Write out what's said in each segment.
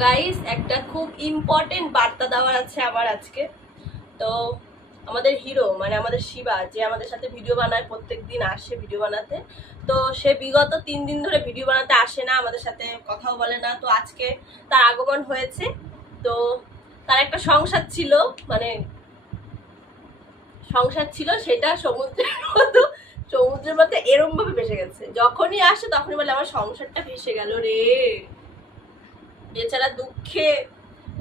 Guys একটা খুব important বার্তা দেওয়ার আছে আমার আজকে। তো আমাদের হিরো মানে আমাদের শিবা, যে আমাদের সাথে ভিডিও বানায়, প্রত্যেকদিন আসে ভিডিও বানাতে। তো সে বিগত 3 দিন ধরে ভিডিও বানাতে আসে না, আমাদের সাথে কথাও বলে না। তো আজকে তার আগমন হয়েছে। তো তার একটা সংসার ছিল, মানে সংসার ছিল, সেটা সমুদ্রের মধ্যে এরম ভাবে ভেসে গেছে। যখনই আসে তখনই বলে আমার সংসারটা ভেসে গেল রে। বেচারা দুঃখে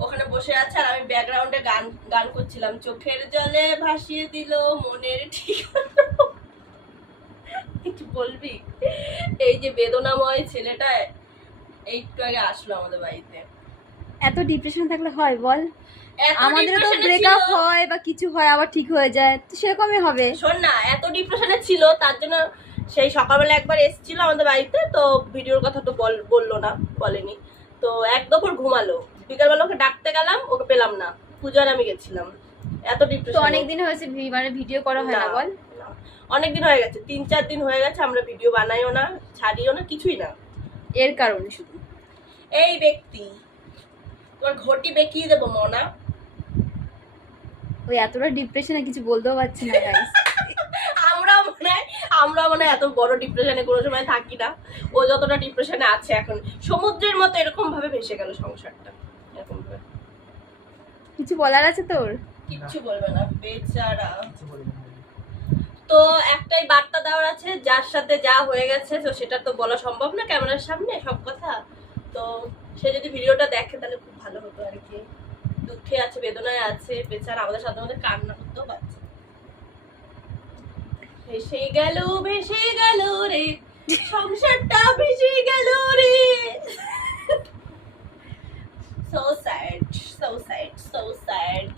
ওখানে বসে আছে, আর আমি ব্যাকগ্রাউন্ডে গান গান করছিলাম, চোখের জলে ভাসিয়ে দিল মনের ঠিকানা। কিছু বলবি? এই যে বেদনাময় ছেলেটা একটু আগে আসলো আমাদের বাড়িতে। এত ডিপ্রেশন থাকলে হয় বল? আমাদের তো ব্রেকআপ হয় বা কিছু হয় আবার ঠিক হয়ে যায়, তো সেরকমই হবে। শোন না, এত ডিপ্রেশনে ছিল, তার জন্য সেই সকালবেলা একবার এসেছিল আমাদের বাড়িতে, তো ভিডিওর কথা তো বললো না, বলেনি। তো এক দুপুর ঘুমালো, বিকালবেলা ওকে ডাকতে গেলাম, ওকে পেলাম না, পূজার আমি গেছিলাম। এত ডিপ্রেশন। তো অনেকদিন হয়েছে মানে ভিডিও করা হয় না বল? অনেকদিন হয়ে গেছে, 3-4 দিন হয়ে গেছে আমরা ভিডিও বানাইও না, ছাড়িও না, কিছুই না। এর কারণে শুধু এই ব্যক্তি তোমার ঘটি বেঁকিয়ে দেবো মনা। ওই এতটা ডিপ্রেশনে কিছু বলতেও পারছি না গাইস। আমরা মনে হয় এত বড় ডিপ্রেশনে কোনো সময় থাকি না। ও যতটা ডিপ্রেশনে আছে এখন, সমুদ্রের মতো এরকম ভাবে ভেসে গেল সংসারটা, এরকম ভাবে। কিছু বলার আছে তোর? কিচ্ছু বলবে না বেচারা। তো একটাই বার্তা দেওয়ার আছে, যার সাথে যা হয়ে গেছে তো সেটা তো বলা সম্ভব না ক্যামেরার সামনে সব কথা। তো সে যদি ভিডিওটা দেখে তাহলে খুব ভালো হতো আর কি। দুঃখে আছে, বেদনায় আছে বেচারা, আমাদের সাথে আমাদের কান্না করতেও পারছে। ভেসে গেল রে সংসারটা, ভেসে গেল রে। so sad.